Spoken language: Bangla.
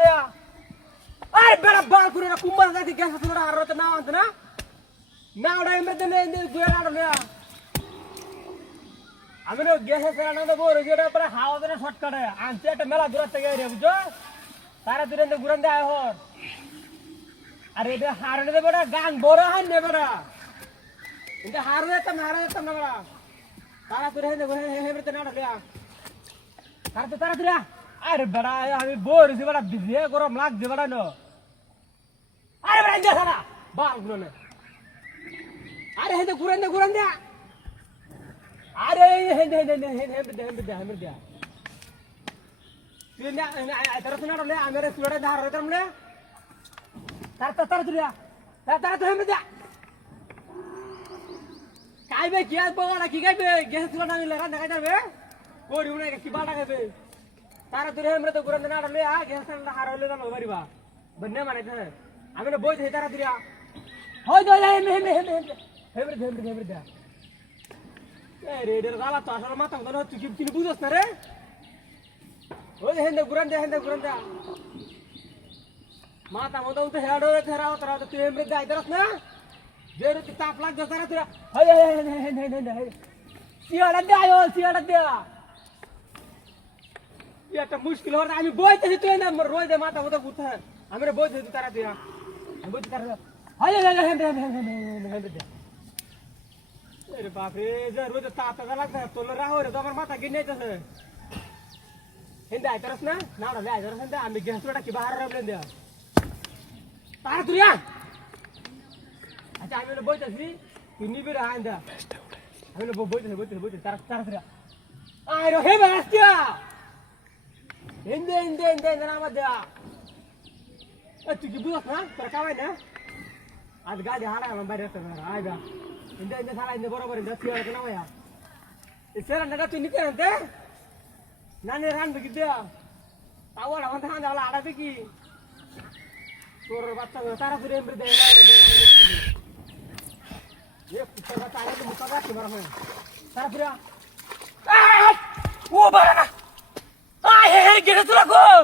লিয়া আরে বেড়া বাল করে না কুম্বার যাইতে গ্যাস তোরা আর তো না আনতে না না ওটা এমনিতে নেই গুয়ে না লিয়া আমি না গ্যাস ছাড়া না দেবো যেটা পরে হাওয়া ধরে শর্টকাটে আনছে একটা মেলা দূর থেকে রে বুঝছো তারা দূরে ঘুরান দেয় হর আর এটা হারনে দেবে না গান বড় হার নেবে না এটা হারবে যেতাম না বেড়া তারা দূরে হেঁটে না লিয়া তারা দূরে আরে বেড়া আমি বোর হয়েছি বেড়া বিজে গরম লাগছে বেড়া নো আরে বেড়া ইন্দা সারা বাল গুলো আরে হেঁটে ঘুরান দে আরে হেঁটে তুই না তারা তো না আমি চুড়ে ধার হইতাম রে তারা তো হেঁটে দে খাইবে কি আর বড়া কি খাইবে গ্যাস চুলা না নিলে রান্না খাইতে হবে কোড়ি উড়ে কি বাটা খাইবে তারা তো হেমরে তো ঘুরান না আড়লে গ্যাস না হার হইলে না পারিবা বন্যা মানে আমি না বই তারা দিরা হই দই হেমরে দে রে এর গালা তো আসলে মাথা মতো তুই কি বুঝছ না রে ওই হেন্দে ঘুরান দে মাথা মতো তো হেড়ো থেরাও তারা তো তুই হেমরে দে আইতারস না যে রুতি তাপ লাগ তারা তুই হই সিয়াড়া দে আয় সিয়াড়া দে একটা মুশকিল হর আমি বইতেছি তুই না রোজ দে মাথা মতো ঘুরতে আমি বইতেছি তারা তুই আমি বইতে তারা হই হেন্দে দে अरे बाप रे जर रोज ताप लागत तोल राहो रे तो माथा गिन जायचं हिंदा आयतरस ना नाडा ले आयतरस ना आम्ही गॅस टाकी बाहेर राबले द्या तारा तुया अच्छा आम्ही बोलतोस तू निबी राहा अंदा आम्ही बोलतोस तारा तुया आय रो हे बसत्या हिंदे नामा द्या तू की बुस ना तर काय ना आज गाडी हाडा बाहेर असणार आय बा इंदा साला इंदा बरोबर इंदा सियाळा नाव या इसेरा नका तू निके अंते नाने रान बगिद्या आवडा म्हणता हांदाला आडा की तोर बाच्चा तारा पुरे एंब्रे दे ये पुस्तका तारा तो मुका की मारा तारा पुरा ओ बारा ना आय हे गेले तुला गो